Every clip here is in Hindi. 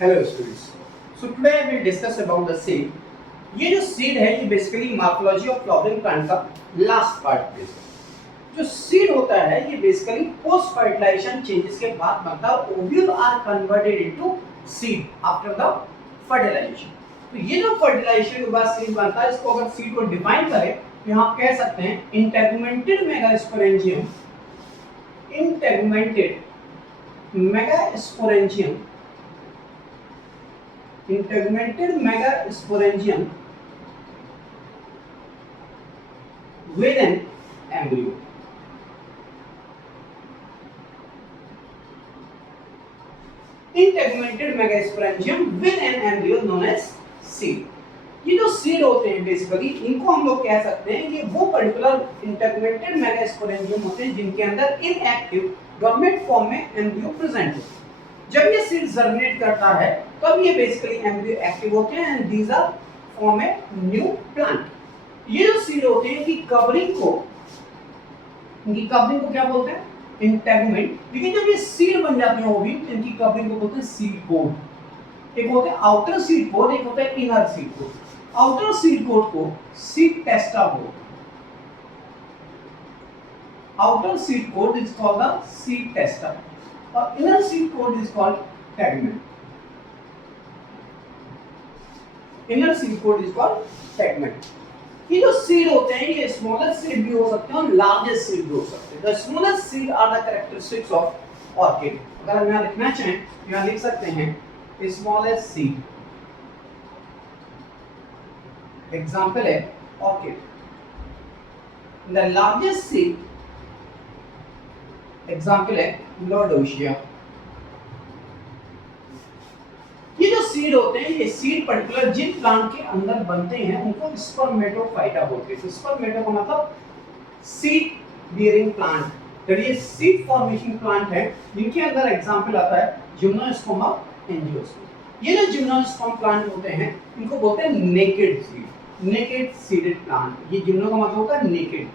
Hello students. So today I will discuss about the seed. ये जो सीड है ये basically morphology of flowering plant का लास्ट पार्ट है। जो सीड होता है ये बेसिकली पोस्ट फर्टिलाइजेशन चेंजेस के बाद बनता है। Ovule are converted into seed after the fertilisation. तो ये जो फर्टिलाइजेशन के बाद सीड बनता है, इसको अगर सीड को डिफाइन करें तो यहाँ कह सकते हैं integumented megasporangium, integumented megasporangium, integumented megasporangium with an embryo. Integumented megasporangium with an embryo known as seed. ये जो सीड होते हैं बेसिकली इनको हम लोग कह सकते हैं कि वो पर्टिकुलर इंटेगुमेंटेड मेगास्पोरेंजियम होते हैं जिनके अंदर इनएक्टिव गवर्नमेंट फॉर्म में एम्ब्रियो प्रेजेंट है। जब ये सीड जर्मिनेट करता है तब ये बेसिकली एम्ब्रियो एक्टिव होते हैं and these are form a new plant. ये जो सीड होते हैं इनकी कवरिंग को क्या बोलते हैं? इंटेगुमेंट। लेकिन जब ये सीड बन जाते हैं ओव्यूल, इनकी कवरिंग को बोलते हैं सीड कोट। एक होता है आउटर सीड कोट, एक होता है inner seed coat. Outer seed coat को सीड टेस्टा बोलते हैं। Outer seed coat is called the seed testa और inner seed coat is called tegmen. Inner seed coat is called tegmen. ये जो सीड होते हैं ये स्मॉलेस्ट सीड भी हो सकते हैं और लार्जेस्ट सीड भी हो सकते हैं। The smallest seed are the characteristics of orchid. अगर हम यहाँ लिखना चाहें तो यहाँ लिख सकते हैं स्मॉलेस्ट सीड। एग्जांपल है orchid. The largest seed example है लॉर्डोशिया। ये जो सीड होते हैं ये सीड पर्टिकुलर जिन प्लांट के अंदर बनते हैं उनको स्पर्मेटोफाइटा बोलते हैं। स्पर्मेटो का मतलब सीड बियरिंग प्लांट। तो ये सीड फॉर्मेशन प्लांट है जिनके अंदर एग्जांपल आता है जिम्नोस्पर्म और एंजियोस्पर्म। ये जो जिम्नोस्पर्म प्लांट होते हैं इनको बोलते हैं naked seed, naked seeded plant. ये जिम्नो का मतलब होता है नेकेड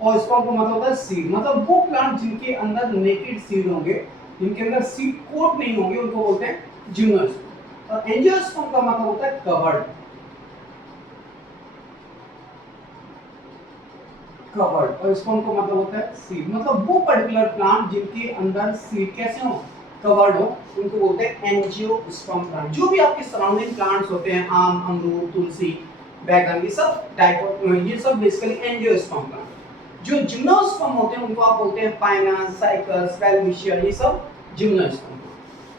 और स्पर्म का मतलब होता है सीड। मतलब वो प्लांट जिनके अंदर नेकेड सीड होंगे, जिनके अंदर सीड कोट नहीं होंगे, उनको बोलते हैं जिम्नोस्पर्म। और एंजियोस्पर्म का मतलब होता है कवर्ड, कवर्ड। और स्पर्म का मतलब होता है सीड। मतलब वो पर्टिकुलर प्लांट जिनके अंदर सीड कैसे हो, कवर्ड हो, उनको बोलते हैं एंजियोस्पर्म प्लांट। जो भी आपके सराउंडिंग प्लांट्स होते हैं, आम, अमरूद, तुलसी, बैगन, ये सब ये सब बेसिकली एंजियोस्पर्म प्लांट। जो जिम्नोस्पर्म होते हैं उनको आप बोलते हैं पाइनस, साइकस, वेलविशिया, ये सब जिम्नोस्पर्म।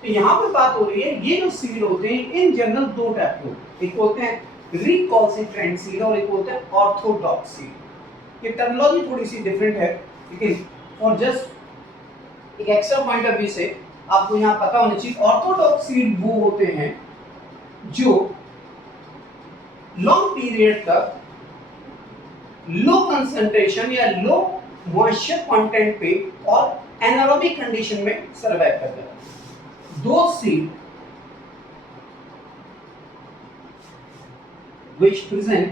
तो यहाँ पे बात हो रही है ये जो सीड होते हैं इन जनरल दो टाइप के होते हैं। एक बोलते हैं रिकॉल्सिट्रेंट सीड और एक बोलते हैं ऑर्थोडॉक्स सीड। ये टर्मिनोलॉजी थोड़ी सी डिफरेंट है, लेकिन फॉर जस्ट एक एक्स्ट्रा पॉइंट ऑफ व्यू से आपको यहाँ पता होना चाहिए। ऑर्थोडॉक्स सीड वो होते हैं जो लॉन्ग पीरियड तक लो कंसंट्रेशन या लो मॉइस्चर कंटेंट पे और एनारोबिक कंडीशन में सर्वाइव करता है। दो seed which present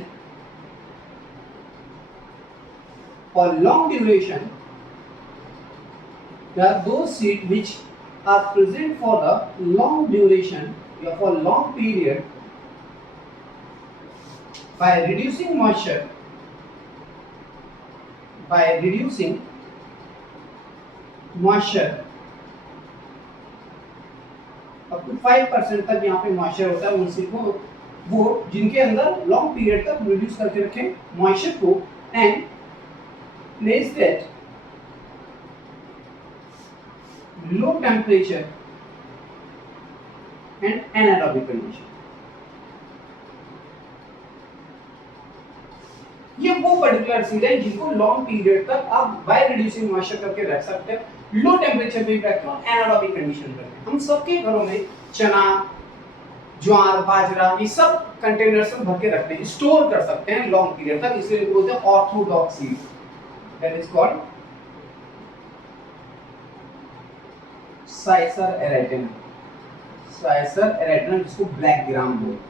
for long duration, there are those seed which are present for the long duration or for long period by reducing moisture, by reducing moisture up to 5% तक यहाँ पे मॉइस्चर होता है। उनसे वो जिनके अंदर लॉन्ग पीरियड तक रिड्यूस करके रखें मॉइस्चर को and place that low temperature and anaerobic condition. ये वो पर्टिकुलर सीड है जिनको लॉन्ग पीरियड तक आप बाय रिड्यूसिंग मॉइस्चर करके रख सकते हैं, लो टेम्परेचर पे रखते हो, एनारोबिक कंडीशन करके। हम सबके घरों में चना, ज्वार, बाजरा, ये सब कंटेनर्स में भर के रखते हैं, स्टोर कर सकते हैं लॉन्ग पीरियड तक, इसलिए बोलते हैं orthodox seed. That is called Cicer arietinum. Cicer arietinum जिसको ब्लैक ग्राम बोलते हैं।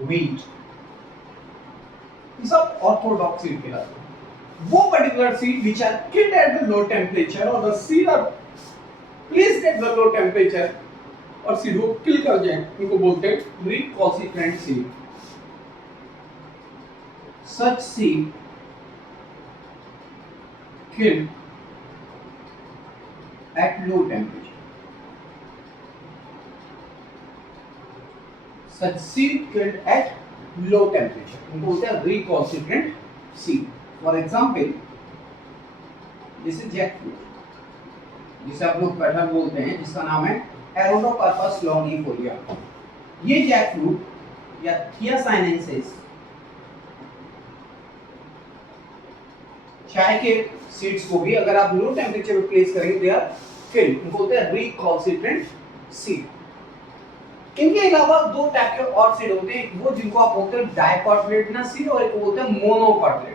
व्हीट, ये सब ऑर्थोडॉक्स सीड कहलाते हैं। वो particular seed which are killed at the low temperature or the seed are placed at the low temperature और सीड को किल कर जाए उनको बोलते हैं recalcitrant seed. Such seed killed at low temperature. Such seed killed at low temperature उनको बोलते हैं recalcitrant seed. For example, this is jackfruit, जिसे आप लोग कटहल बोलते हैं, जिसका नाम है एरोडोकार्पस लॉन्गिफोलिया. ये जैकफ्रूट या थियासाइनेंसिस चाय के सीड्स को भी अगर आप लो टेम्परेचर पे प्लेस करेंगे दे आर किल्ड. उनको बोलते हैं रिकॉल्सिट्रेंट सीड. इनके अलावा दो टाइप के और सीड होते हैं, वो जिनको आप बोलते हैं डाइकोटिलेडनस सीड और एक को बोलते हैं मोनोकोटिलेडनस.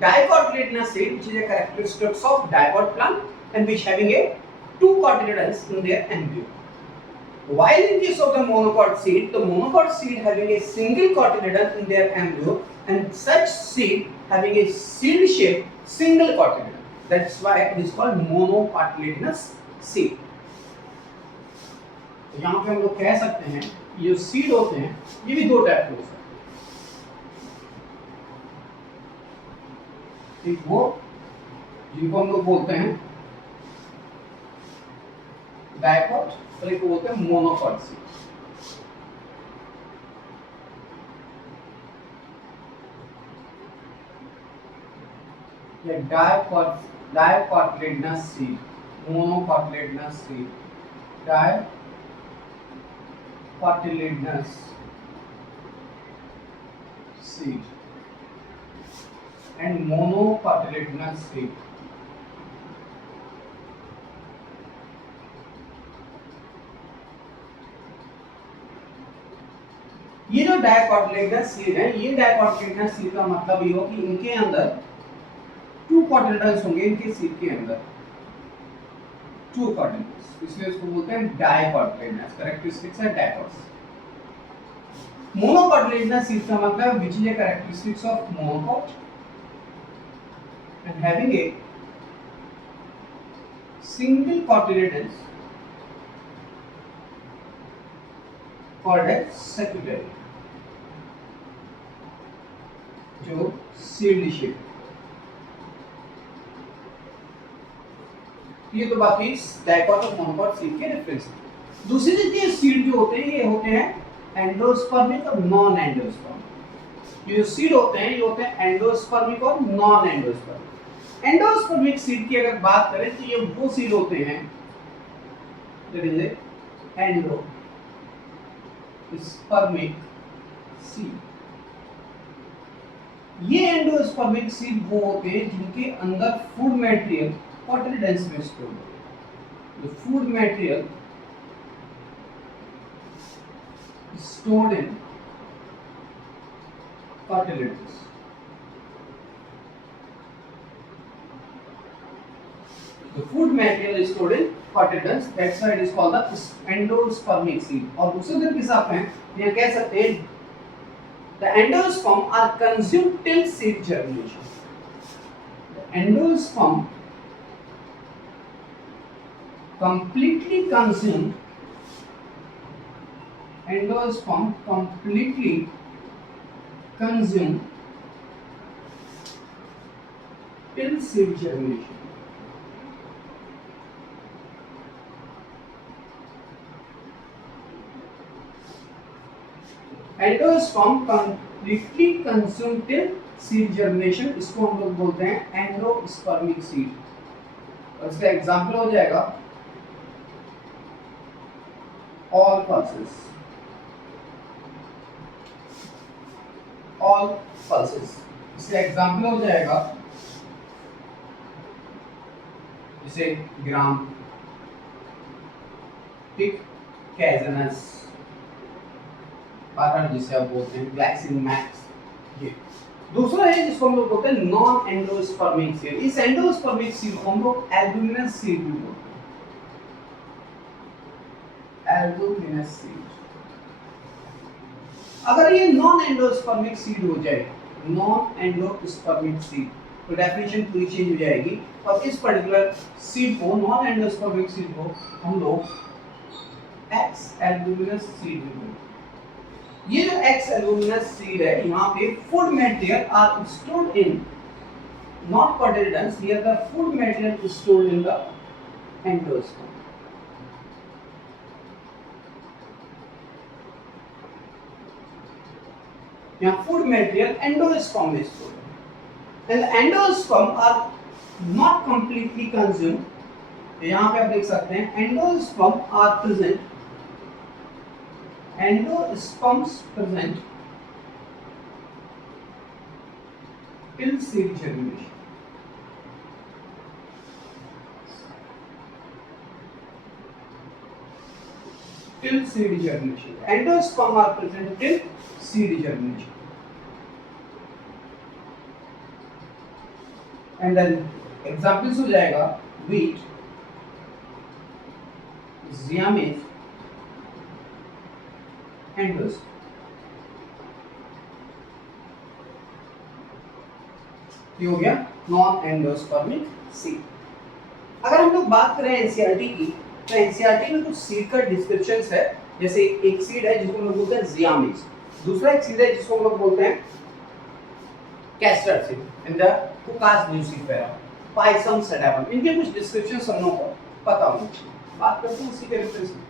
Dicotyledonous seed, which is a characteristic of dicot plant and which having a two cotyledons in their embryo. While in case of the monocot seed, the monocot seed having a single cotyledon in their embryo and such seed having a seed-shaped single cotyledon. That's why it is called monocotyledonous seed. तो यहाँ पे हम लोग कह सकते हैं ये सीड होते हैं, ये भी दो टाइप के होते हैं. ठीक, वो जिनको हम लोग बोलते हैं डाइकोट और एक को बोलते हैं मोनोकोट सीड. ये dicotyledonous seed, monocotyledonous seed, dicotyledonous seed and monocotyledonous seed. ये जो डाइकोटिलेडनस सीड है, ये डाइकोटिलेडनस सीड का मतलब ये हो कि इनके अंदर टू कोटिलेडन्स होंगे. इनके सीड के अंदर टू कोटिलेडन्स, इसलिए इसको बोलते हैं डाइकोटिलेडनस. कैरेक्टरिस्टिक्स है डाइकोट्स. मोनोकोटिलेडनस सीड का मतलब which is a characteristics of monocot and having a single cotyledons called as secondary, जो सीड शेप. ये तो बाकी डाइकोट और मोनोकोट सीड के डिफरेंस है. दूसरी चीज सीड जो होते हैं ये होते हैं एंडोस्पर्मिक और नॉन एंडोस्पर्मिक. ये सीड होते हैं ये होते हैं एंडोस्पर्मिक और नॉन एंडोस्पर्मिक. एंडोस्पर्मिक सीड की अगर बात करें तो ये वो सीड होते हैं दैट इज एंडोस्पर्मिक सीड. ये एंडोस्पर्मिक सीड वो होते हैं जिनके अंदर फूड मटेरियल कोटिलेडन्स में स्टोर होता है. The food material stored in cotyledons. The food material is stored in cotyledons. That's why it is called the endospermic seed. और दूसरे तरह के हिसाब में ये कह सकते हैं the endosperm are consumed till seed germination. The endosperm completely consumed. Endosperm completely consumed till seed germination. Endosperm completely consumed till seed germination, इसको हम लोग बोलते हैं एंडोस्पर्मिक सीड. और इसका एग्जाम्पल हो जाएगा all pulses. All pulses. इसका एग्जाम्पल हो जाएगा जैसे ग्राम, ठीक, कैजनस, पार्ट जिसे आप बोलते हैं ग्लाइसिन मैक्स. ये दूसरा है जिसको हम लोग बोलते हैं नॉन एंडोस्पर्मिक सीड. इस एंडोस्पर्मिक सीड को हम लोग एल्बुमिनस सीड भी बोलते हैं. Albuminous seed. अगर ये नॉन एंडोस्पर्मिक सीड हो जाए, नॉन एंडोस्पर्मिक सीड, तो डेफिनेशन पूरी चेंज हो जाएगी। और इस पर्टिकुलर सीड को, नॉन एंडोस्पर्मिक सीड को हम लोग एक्स एल्बुमिनस सीड बोलते हैं। ये जो एक्स एल्बुमिनस सीड है, यहाँ पे food material are stored in not cotyledons, here the food material is stored in the endosperm. यहाँ food material endosperm is stored, and the endosperm are not completely consumed. यहाँ पे आप देख सकते हैं endosperm are present, endosperms present till seed germination. Till seed germination. Endosperm are present till seed germination. And then examples हो जाएगा wheat, zymes, endosperm. ये हो गया नॉन एंडोस्पर्मिक सीड। अगर हम लोग बात करें एनसीईआरटी की, तो एनसीईआरटी में कुछ सीड का डिस्क्रिप्शंस है। जैसे एक सीड है जिसको हम लोग बोलते हैं ज़ियामिस, दूसरा एक सीड है जिसको हम लोग बोलते हैं castor seed, in the Cocos nucifera, Pisum sativum. इनके कुछ डिस्क्रिप्शंस हम लोगों को पता होनी चाहिए। बात करते हैं उसी के रेफरेंस में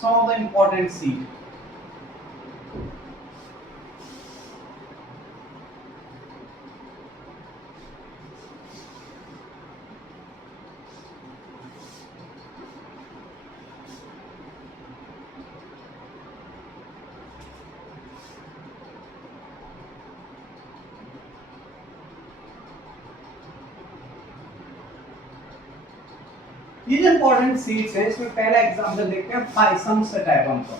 सम ऑफ द इंपॉर्टेंट सीड। ये जो इंपॉर्टेंट सीड्स हैं, इसमें पहला एग्जांपल देखते हैं पाइसम सेटाइवम का।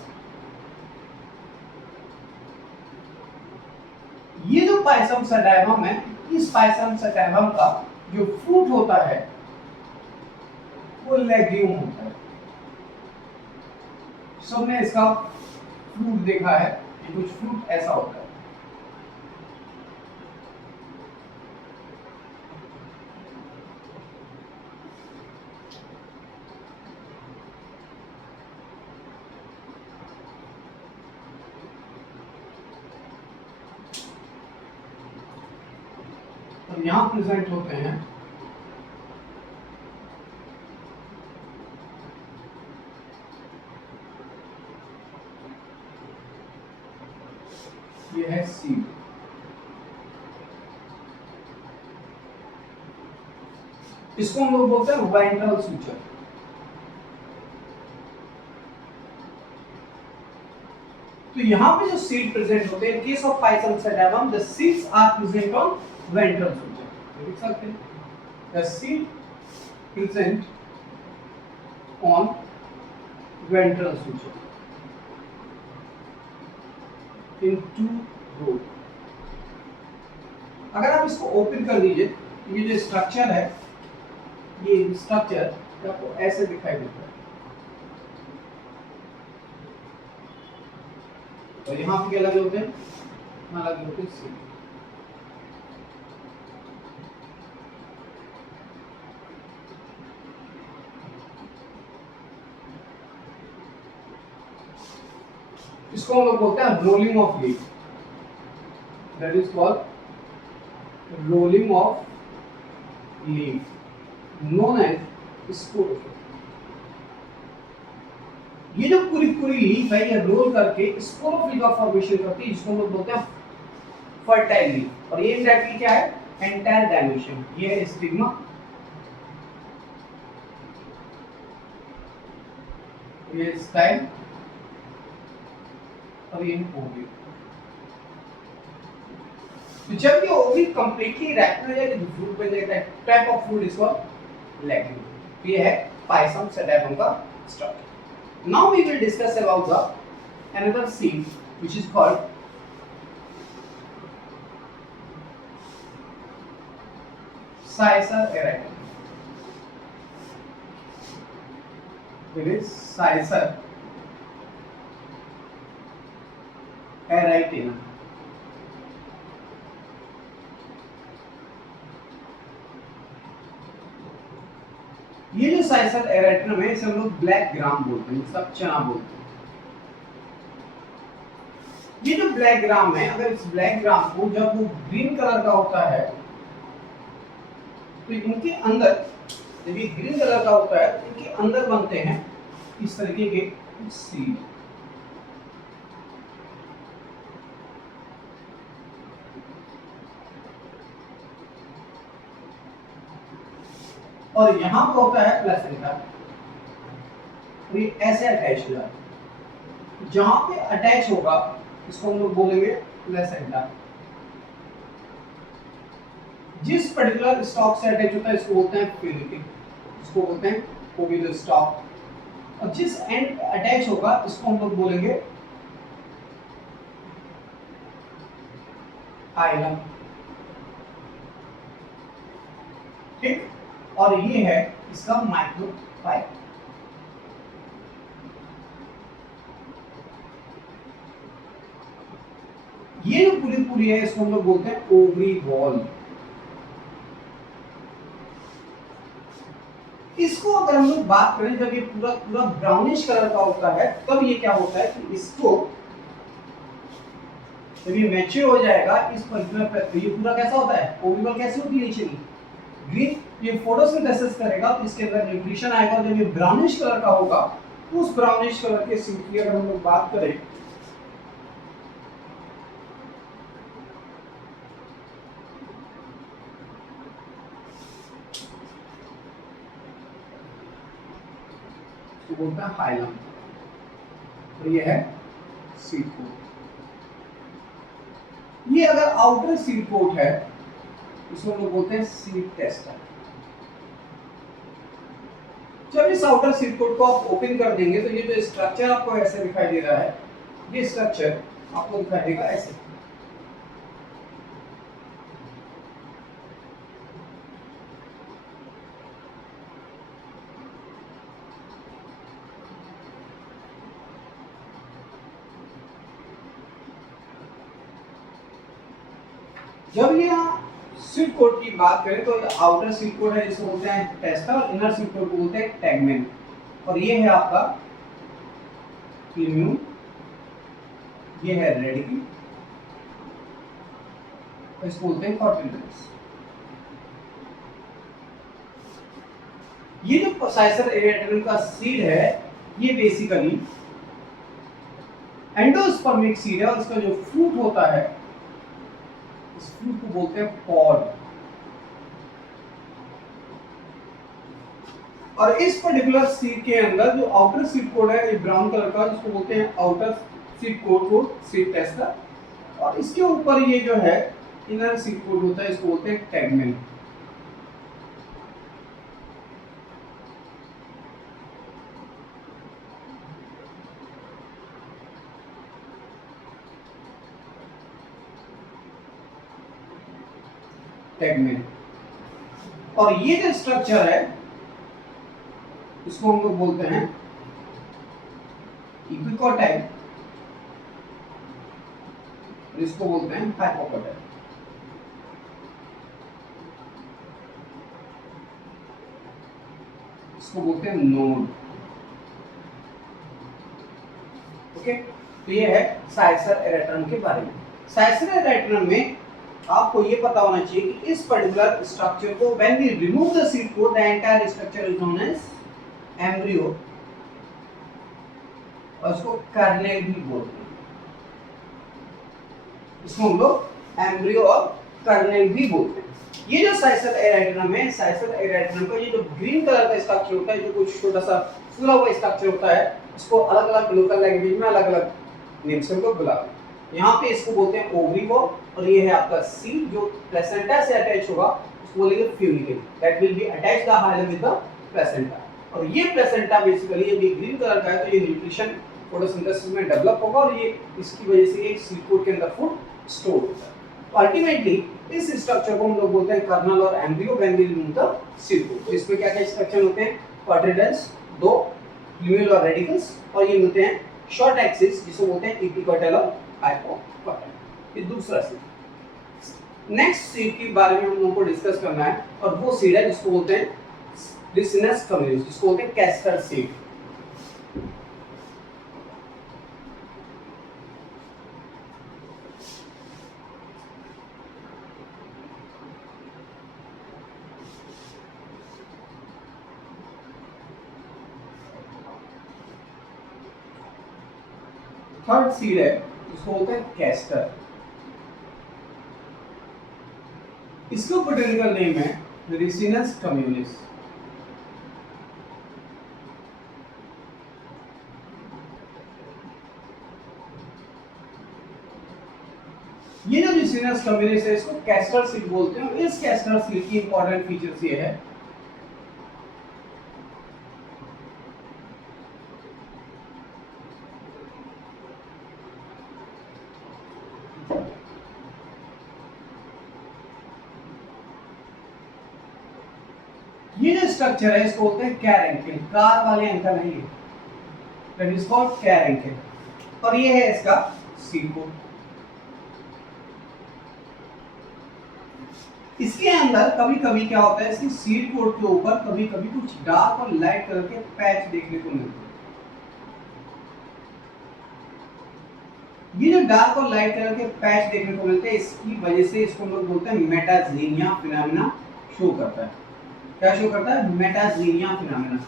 ये जो पाइसम सेटाइवम है, इस पाइसम सेटाइवम का जो फ्रूट होता है वो लेग्यूम होता है। सबने इसका फ्रूट देखा है, ये कुछ फ्रूट ऐसा होता है। तो यहां प्रेजेंट होते हैं ये है सीड, इसको हम लोग बोलते हैं वेंट्रल सूचक। तो यहाँ पे जो सीड प्रेजेंट होते हैं, in case of Pisum sativum the seeds are present on ventral suture. देख सकते हैं the seed present on ventral suture in to रो। अगर आप इसको ओपन कर दीजिए, ये जो स्ट्रक्चर है, ये स्ट्रक्चर आपको ऐसे दिखाई देता है। और यहाँ पे क्या लगे होते हैं? यहाँ लगे होते हैं सीड। इसको हम लोग बोलते हैं rolling of leaf, that is called rolling of leaf, known as sporophyll. ये जो पूरी पूरी लीफ है, ये रोल करके स्पोरोफिल का फॉर्मेशन करती है, जिसको हम लोग बोलते हैं फर्टाइल लीफ। और ये एग्जैक्टली क्या है? Entire dimension. ये है स्टिग्मा, ये स्टाइल, और ये ओवरी। तो जब ये ओवरी कंप्लीटली रैप्ड हो जाएगी तो फ्रूट बन जाता है। Type of fruit is called legume. ये है पाइसम सेडावम का structure. Now we will discuss about the another seed which is called Sisal aeratum. It is Sisal aeratum. ये जो साइसर एरेट्रम है इसे हम लोग ब्लैक ग्राम बोलते हैं, सब चना बोलते हैं। ये जो ब्लैक ग्राम है, अगर इस ब्लैक ग्राम को जब वो ग्रीन कलर का होता है तो इनके अंदर, जब ये ग्रीन कलर का होता है तो इनके अंदर बनते हैं इस तरीके के सीड। और यहाँ पर होता है प्लेसेंटा, तो ये ऐसे अटैच हो जाता है। जहां पे अटैच होगा इसको हम लोग बोलेंगे प्लेसेंटा। जिस पर्टिकुलर स्टॉक से अटैच होता है इसको बोलते हैं फ्यूनिकल, इसको बोलते हैं ओविडल स्टॉक। और जिस एंड अटैच होगा इसको हम लोग बोलेंगे आइलम। ठीक, और ये है इसका माइक्रोफाइल। ये जो पूरी पूरी है इसको हम लोग बोलते हैं ओवरी वॉल। इसको अगर हम लोग बात करें, जब ये पूरा पूरा ब्राउनिश कलर का होता है तब ये क्या होता है कि इसको जब ये मैच्योर हो जाएगा इस पर्टिकुलर पे, ये पूरा कैसा होता है, ओवरी वॉल कैसी होती है नीचे की ग्रीन। ये फोटोसिंथेसिस करेगा तो इसके अंदर न्यूट्रिशन आएगा। जब ये ब्राउनिश कलर का होगा उस ब्राउनिश कलर के सीड की अगर हम लोग बात करें तो बोलते हैं हाइलम। तो ये है सीड कोट। ये अगर आउटर सीड कोट है इसको हम लोग बोलते हैं सीड टेस्टर। जब इस आउटर सीड कोट को आप ओपन कर देंगे तो ये जो स्ट्रक्चर आपको ऐसे दिखाई दे रहा है, ये स्ट्रक्चर आपको दिखाई देगा ऐसे। जब ये सीड कोट की बात करें तो आउटर सीड कोट है जिसको बोलते हैं टेस्टर, और इनर सीड कोट को बोलते हैं टैगमेन। और ये है आपका इम्यून, ये है रेडिकल, इसको बोलते हैं कॉटिलेडन्स। ये जो साइसर एरिएट्रम का सीड है ये बेसिकली एंडोस्पर्मिक सीड है, और इसका जो फ्रूट होता है इस फ्रूट को बोलते हैं पॉड। और इस पर्टिकुलर सीड के अंदर जो आउटर सीड कोट है ये ब्राउन कलर का, जिसको बोलते हैं आउटर सीड कोट को सीड टेस्टर। और इसके ऊपर ये जो है इनर सीड कोट होता है इसको बोलते हैं टैगमेन। टैगमेन। और ये जो स्ट्रक्चर है इसको हम लोग बोलते हैं इक्विकोटाइल, इसको बोलते हैं हाइपोकोटाइल। इसको बोलते हैं नोड। ओके, तो ये है साइसर एरेट्रम के बारे में। साइसर एरेट्रम में आपको ये पता होना चाहिए कि इस पर्टिकुलर स्ट्रक्चर को when we remove the seed coat the entire structure is known as embryo, और इसको कर्नेल भी बोलते हैं। इसको हम लोग एम्ब्रियो और कर्नेल भी बोलते हैं। ये जो साइसर एरेट्रम है, साइसर एरेट्रम का ये जो ग्रीन कलर का स्ट्रक्चर होता है, जो कुछ छोटा सा फूला हुआ स्ट्रक्चर होता है, इसको अलग अलग लोकल लैंग्वेज में अलग अलग नेम से लोग बुलाते हैं। यहाँ पे इसको बोलते हैं ओवरी वॉल, और ये है आपका सीड जो प्लेसेंटा से अटैच होगा उसको बोलेंगे funicle, that will be attach the hilum with the placenta. और ये प्लेसेंटा बेसिकली ये ग्रीन कलर का है तो ये न्यूट्रिशन फोटोसिंथेसिस में डेवलप होगा, और ये इसकी वजह से एक सीड कोट के अंदर फूड स्टोर होता है। तो अल्टीमेटली इस स्ट्रक्चर को हम लोग बोलते हैं कर्नल और embryo when we remove the seed coat. तो इसमें क्या क्या स्ट्रक्चर होते हैं, क्वाड्रिडेंस, दो ल्यूमेल और रेडिकल्स, और ये मिलते हैं शॉर्ट एक्सिस जिसको बोलते हैं इक्विकोटाइल और हाइपोकोटाइल। ये दूसरा सीड। नेक्स्ट सीड के बारे में हम लोगों को डिस्कस करना है, और वो सीड है जिसको बोलते हैं रिसिनस कम्युनिस, जिसको बोलते हैं कैस्टर सीड। थर्ड सीड है जिसको बोलते हैं कैस्टर, इसका बोटेनिकल नेम है रिसिनस कम्युनिस। ये जो रिसिनस कम्युनिस है इसको कैस्टर सीड बोलते हैं, और इस कैस्टर सीड की इंपॉर्टेंट फीचर्स ये है ये जो स्ट्रक्चर है इसको बोलते हैं कैरेंकिल, कार वाले अंकल नहीं है, दैट इज कॉल्ड कैरेंकिल, और ये है इसका सीड कोट। इसके अंदर कभी कभी क्या होता है, इसकी सीड कोट के ऊपर कभी कभी कुछ डार्क और लाइट कलर के पैच देखने को मिलते हैं। ये जो डार्क और लाइट कलर के पैच देखने को मिलते हैं, इसकी वजह से इसको हम लोग बोलते हैं मेटाजीनिया फिनोमेना शो करता है। क्या शो करता है? Metaxenia phenomena.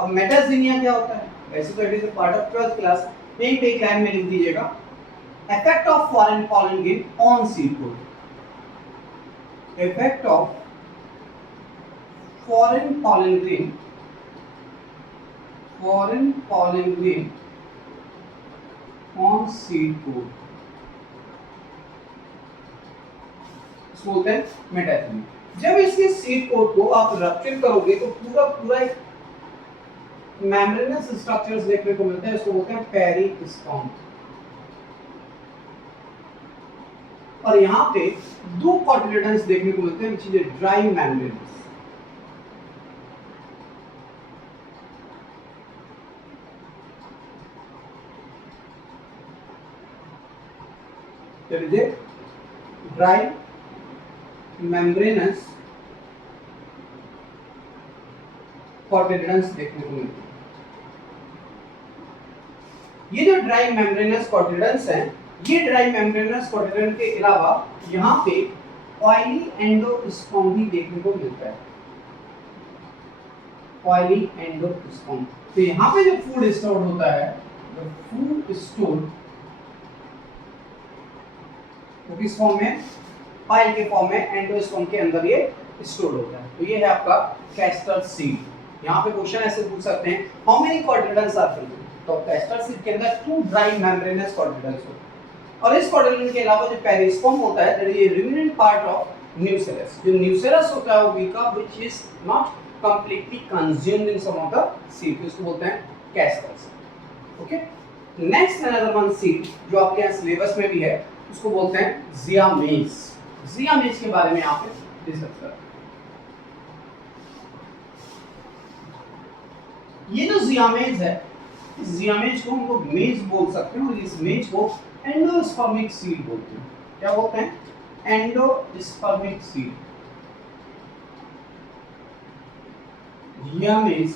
अब मेटाजीनिया क्या होता है? वैसे तो it is a part of 12th class, एक लाइन में लिख दीजिएगा, effect of foreign pollen grain on seed coat. Effect of foreign pollen grain on seed coat, इसको बोलते हैं मेटाजीनिया। जब इसके सीड कोट को आप रप्चर करोगे तो पूरा पूरा एक मेम्ब्रेनस स्ट्रक्चर्स देखने को मिलते हैं, इसको बोलते हैं पेरिस्पर्म। और यहाँ पे दो कॉटिलेडन्स देखने को मिलते हैं, which is dry membranes. That is a dry membranes cotyledons देखने को मिलते हैं। ये जो ड्राई मेम्ब्रेनस कॉटिलेडन्स हैं, ये ड्राई मेम्ब्रेनस कॉटिलेडन के अलावा यहाँ पे ऑयली एंडोस्पर्म भी देखने को मिलता है, ऑयली एंडोस्पर्म। तो यहाँ पे जो फूड स्टोर होता है, फूड स्टोर वो किस फॉर्म में? ऑयल के फॉर्म में, एंडोस्पर्म के अंदर ये स्टोर होता है। तो ये है आपका कैस्टर सीड। यहाँ पे क्वेश्चन ऐसे पूछ सकते हैं, how many cotyledons are present? तो कैस्टर सीड के अंदर 2 ड्राई मेम्ब्रेनस कॉटिलेडन्स होते हैं, और इस कॉटिलेडन के अलावा जो पेरिस्पर्म होता है, that is remaining part of nucellus. जो न्यूसेलस होता है वो वीका, which is not completely consumed in some of the seed, इसको बोलते हैं castor seed. Okay, next another one seed जो आपके यहाँ सिलेबस में भी है, उसको बोलते हैं जियामेज। जियामेज के बारे में आप डिस्कस करें। ये जो जियामेज है, इस जियामेज को हम लोग मेज बोल सकते हैं, और इस मेज को एंडोस्पर्मिक सीड बोलते हैं। क्या बोलते हैं? Endospermic seed. जियामेज,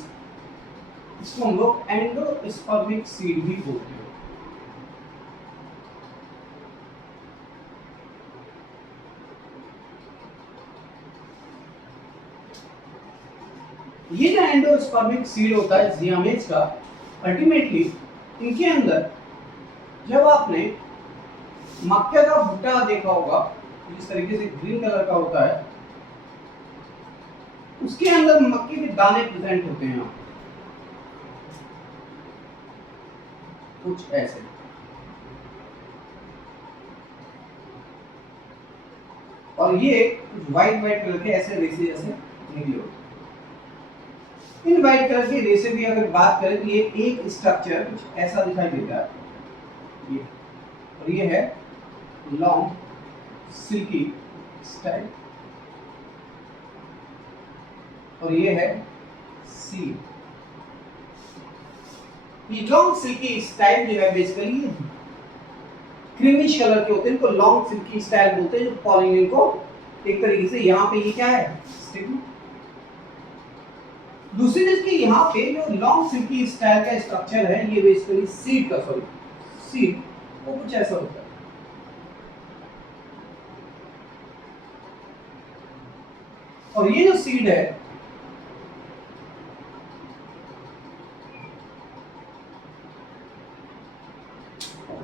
इसको हम लोग एंडोस्पर्मिक सीड भी बोलते हैं। ये जो एंडोस्पर्मिक सीड होता है जियामेज का, अल्टीमेटली इनके अंदर जब आपने मक्के का भुट्टा देखा होगा, जिस तरीके से ग्रीन कलर का होता है, उसके अंदर मक्के के दाने प्रेजेंट होते हैं कुछ ऐसे। और ये कुछ व्हाइट व्हाइट कलर के ऐसे रेसे जैसे निकले होते हैं। इन व्हाइट कलर के रेसे की अगर बात करें तो ये एक स्ट्रक्चर कुछ ऐसा दिखाई देता है, ये, और ये है लॉन्ग सिल्की स्टाइल, और ये है सीड। ये लॉन्ग सिल्की स्टाइल जो है बेसिकली क्रीमिश कलर के होते हैं, इनको लॉन्ग सिल्की स्टाइल बोलते हैं, जो पॉलिनेशन को एक तरीके से यहाँ पे ये क्या है? स्टिग्मा। दूसरी चीज कि यहाँ पे जो लॉन्ग सिल्की स्टाइल का स्ट्रक्चर है ये बेसिकली सीड वो कुछ ऐसा होता है। और ये जो सीड है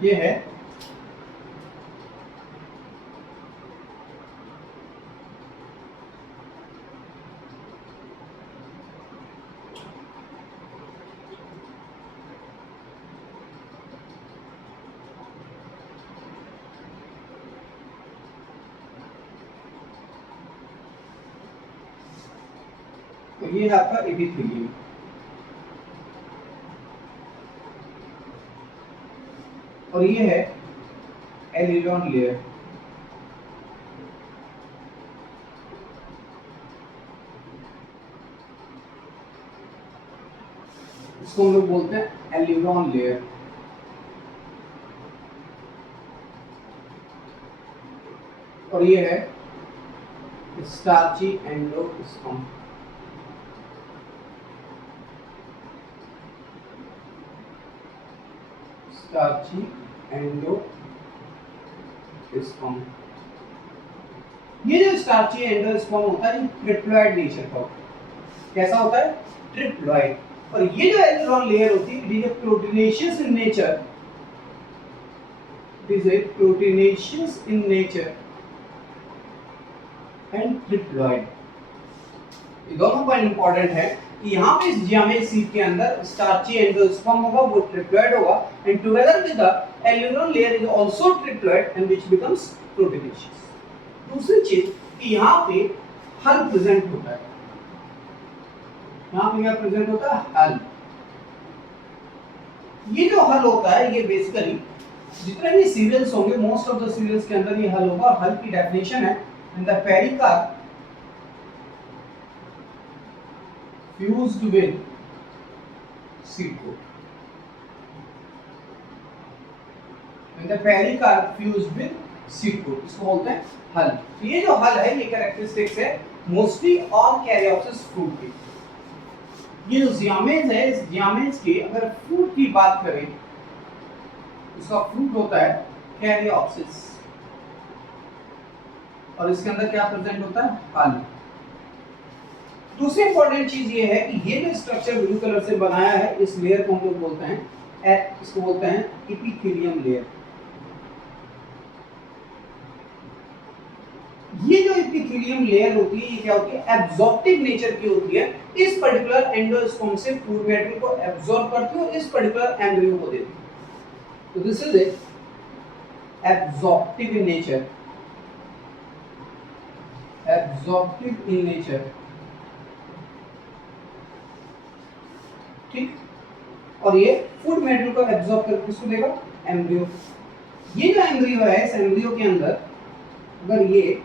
ये है तो ये है आपका एपिथेलियम। और ये है एलिडॉन लेयर। इसको हम लोग बोलते हैं एलिडॉन लेयर। और ये है स्टार्ची एंडोस्पर्म। Starchy endosperm. ये जो स्टार्ची एंडोस्पर्म होता है ये ट्रिप्लॉइड नेचर का होता है। कैसा होता है? ट्रिप्लॉइड। और ये जो एलिडॉन लेयर होती है it is proteinaceous in nature. It is proteinaceous in nature and triploid. ये दोनों पॉइंट इंपॉर्टेंट है कि यहाँ पे इस जियामेज सीड के अंदर स्टार्ची एंडोस्पर्म होगा वो ट्रिप्लॉइड होगा and together with the aleurone layer is also triploid and which becomes proteinaceous. दूसरी चीज कि यहाँ पे हल प्रेजेंट होता है। यहाँ पे क्या प्रेजेंट होता है? हल। ये जो हल होता है ये बेसिकली जितने भी सीरियल्स होंगे मोस्ट ऑफ द सीरियल्स के अंदर ये हल होगा। और हल की डेफिनेशन है in the pericarp fused with seed coat. When the pericarp fused with seed coat, इसको बोलते हैं हल। तो ये जो हल है ये कैरेक्टरिस्टिक्स है मोस्टली ऑल कैरियोप्सिस फ्रूट की। ये जो जियामेज है इस जियामेज के अगर फ्रूट की बात करें इसका फ्रूट होता है कैरियोप्सिस और इसके अंदर क्या प्रेजेंट होता है? हल। दूसरी इंपॉर्टेंट चीज ये है कि ये जो स्ट्रक्चर ब्लू कलर से बनाया है इस लेयर को हम लोग बोलते हैं इसको बोलते हैं एपिथेलियम लेयर। ये जो एपिथेलियम लेयर होती है ये क्या होती है? एब्जॉर्प्टिव नेचर की होती है। इस पर्टिकुलर एंडोस्पर्म से फूड मैटेरियल को एब्जॉर्ब करती है और इस पर्टिकुलर एम्ब्रियो को देती है। तो this is absorptive in nature. Absorptive in nature, ठीक। और ये फूड मैटेरियल को एब्जॉर्ब करके किसको देगा? एम्ब्रियो। ये जो एम्ब्रियो है इस एम्ब्रियो के अंदर अगर ये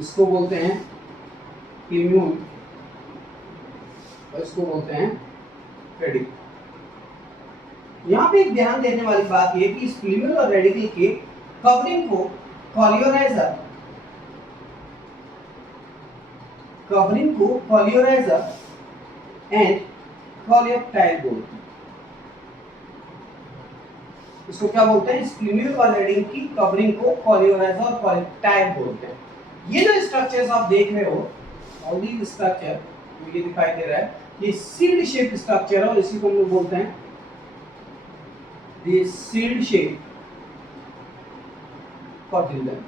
इसको बोलते हैं इम्यून और इसको बोलते हैं रेडिकल। यहाँ पे एक ध्यान देने वाली बात ये कि इस प्लूमल और रेडिकल के कवरिंग को कॉलियोराइजर एंड कॉलियोप्टाइल बोलते हैं। इसको क्या बोलते हैं? इस प्लूमल और रेडिकल की कवरिंग को कॉलियोराइजर और कॉलियोप्टाइल बोलते हैं। ये जो स्ट्रक्चर्स आप देख रहे हो ऑल दी स्ट्रक्चर तो ये दिखाई दे रहा है ये सीड शेप स्ट्रक्चर है और इसी को हम लोग बोलते हैं द सीड शेप कोटिलेडोन।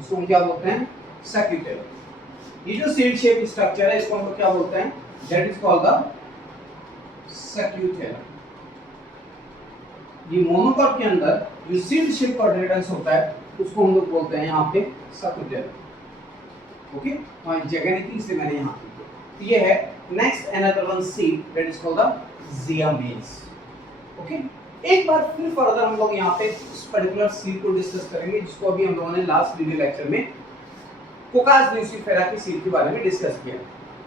इसको हम क्या बोलते हैं? सैक्यूटेलम। ये जो सीड शेप स्ट्रक्चर है इसको हम लोग क्या बोलते हैं? That is called the scutellum. ये मोनोकॉट के अंदर जो सीड शेप कोटिलेडन्स होता है उसको हम लोग बोलते हैं यहाँ पे सैक्यूटेलम। ओके, वहाँ जगह नहीं थी इसलिए मैंने यहाँ पे। ये है next another one seed that is called the Zea mays. Okay, एक बार फिर फर्दर हम लोग यहाँ पे इस पर्टिकुलर सीड को डिस्कस करेंगे, जिसको अभी हम लोगों ने लास्ट वीडियो लेक्चर में कोकास ल्यूसीफेरा की सीड के बारे में डिस्कस किया।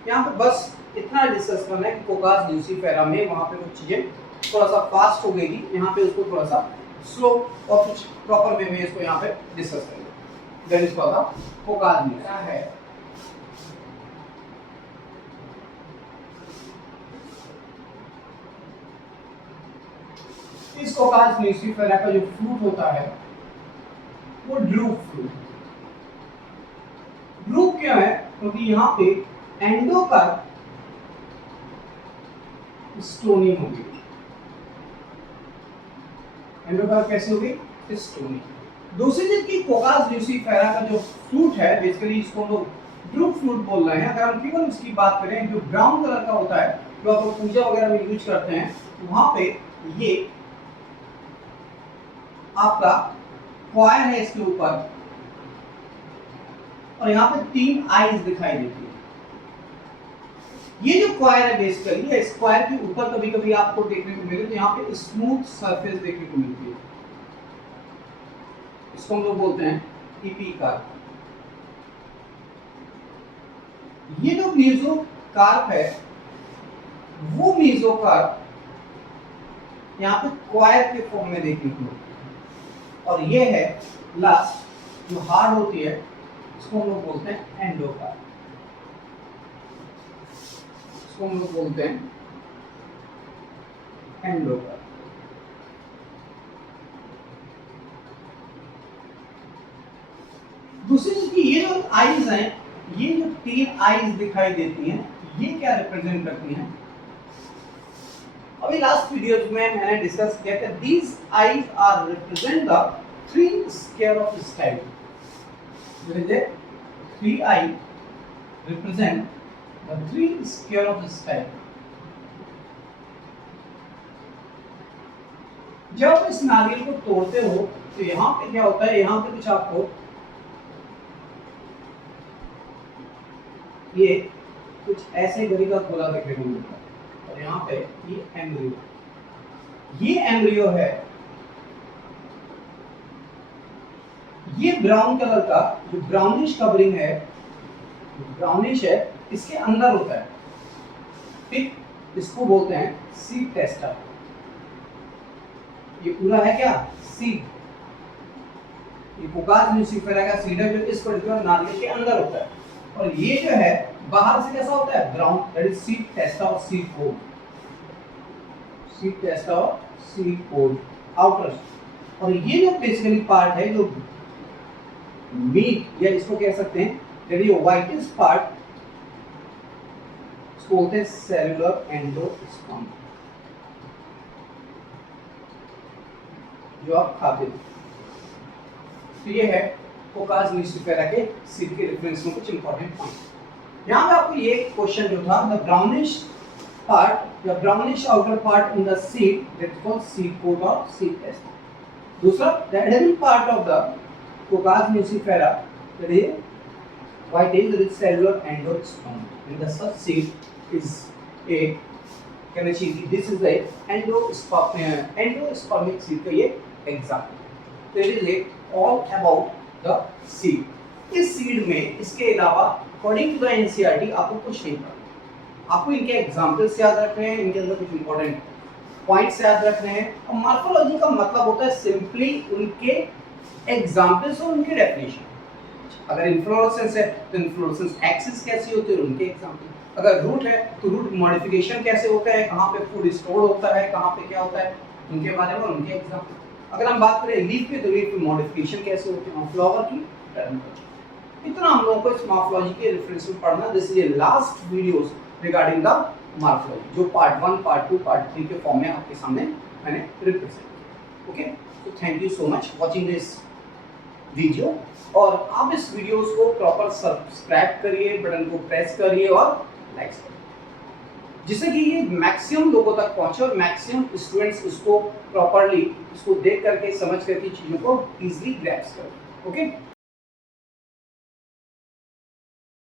यहाँ पे बस इतना डिस्कस करना है कि कोकास ल्यूसीफेरा में वहाँ पे कुछ चीजें थोड़ा सा फास्ट हो गई, यहाँ पे उसको थोड़ा सा स्लो और कुछ प्रॉपर वे में इसको यहाँ पे डिस्कस करेंगे। देन इसको आता कोकास ल्यूसीफेरा है। इस कोकास ल्यूसीफेरा का जो फ्रूट होता है वो ड्रूप फ्रूट। ड्रूप क्या है? क्योंकि यहाँ पे एंडोकार्प स्टोनी हो गई। एंडोकार्प कैसे हो गई? स्टोनी। दूसरी चीज की कोकास ल्यूसीफेरा का जो फ्रूट है, बेसिकली इसको लोग ड्रूप फ्रूट बोल रहे हैं। अगर हम केवल इसकी बात करें, जो ब्राउन कलर का होता है, जो आप पूजा वगैरह में यूज करते हैं, वहां पे ये आपका क्वायर है इसके ऊपर, और यहाँ पे 3 आईज दिखाई देती है। ये जो क्वायर है बेसिकली, ये स्क्वायर के ऊपर कभी कभी आपको देखने को मिले तो यहाँ पे स्मूथ सरफेस देखने को मिलती है। इसको हम लोग बोलते हैं इपीकार्प। ये जो मेसोकार्प है, वो मेसोकार्प यहाँ पे क्वायर के फॉर्म में देखने को मिलती है। और ये है लास्ट जो हार्ड होती है, इसको हम लोग बोलते हैं एंडोकार्प। इसको हम लोग बोलते हैं एंडोकार्प। दूसरी चीज की ये जो आईज हैं, ये जो 3 आईज दिखाई देती हैं, ये क्या रिप्रेजेंट करती हैं? अभी लास्ट वीडियो में मैंने डिस्कस किया था, these eyes are represent the 3 square of style. There is a 3 eye represent the 3 square of style. जब इस नारियल को तोड़ते हो तो यहाँ पे क्या होता है? यहाँ पे कुछ आपको ये कुछ ऐसे गरी का गोला देखने को मिलता है, और यहाँ पे ये एम्ब्रियो, ये एम्ब्रियो है। ये ब्राउन कलर का जो ब्राउनिश कवरिंग है, ब्राउनिश है, इसके अंदर होता है। ठीक, इसको बोलते हैं सीड टेस्टा। ये पूरा है क्या? सीड। ये कोकास ल्यूसीफेरा का सीड है जो इस पर्टिकुलर नारियल के अंदर होता है, और ये जो है बाहर से कैसा होता है? Brown. That is seed testa और सीड कोड। सीड टेस्टा और सीड कोड आउटर। और ये जो बेसिकली पार्ट है, जो मीट या इसको कह सकते हैं, दैट इज व्हाइटिश पार्ट, इसको बोलते हैं सेलुलर एंडोस्पर्म, जो आप खाते हैं। तो ये है कोकास ल्यूसीफेरा के सीड के रेफरेंस में कुछ इंपॉर्टेंट पॉइंट। यहाँ पे आपको ये क्वेश्चन जो था, द ब्राउनिश पार्ट या brownish outer part in the seed, that is called seed coat और सीड टेस्ट। दूसरा, द एडल्ट part of the Cocos nucifera, that is whitish, that is cellular endosperm, and the such seed is a, कहना चाहिए कि this is the endospermic seed का ये एग्जांपल। तो it is all about the seed. इस सीड में इसके अलावा अकॉर्डिंग टू द एनसीईआरटी आपको कुछ नहीं पढ़ना, आपको इनके एग्जांपल्स याद रखने हैं, इनके अंदर कुछ इंपॉर्टेंट पॉइंट्स याद रखने हैं। और मॉर्फोलॉजी का मतलब होता है सिंपली उनके एग्जांपल्स और उनके डेफिनेशन। अगर इन्फ्लोरेसेंस है तो इन्फ्लोरेसेंस एक्सिस कैसी होती है, उनके एग्जांपल। अगर रूट है तो रूट मॉडिफिकेशन कैसे होता है, कहाँ पे फूड स्टोर होता है, कहाँ पे क्या होता है, उनके बारे में उनके एग्जांपल। अगर हम बात करें लीफ की, तो लीफ की मॉडिफिकेशन कैसे होती है, फ्लावर की, इतना हम लोगों को इस मॉर्फोलॉजी के रेफरेंस में पढ़ना। This is last videos regarding the morphology, जो पार्ट 1, पार्ट 2, पार्ट 3 के फॉर्म में आपके सामने मैंने रिप्रेजेंट किया। ओके, तो thank you so much watching this video. और आप इस वीडियोस को प्रॉपर सब्सक्राइब करिए, बटन को प्रेस करिए और लाइक करिए, जिससे कि ये मैक्सिमम लोगों तक पहुंचे और मैक्सिमम स्टूडेंट्स इसको प्रॉपरली इसको देख करके समझ करके चीज़ों को इजीली ग्रैस्प करें। ओके।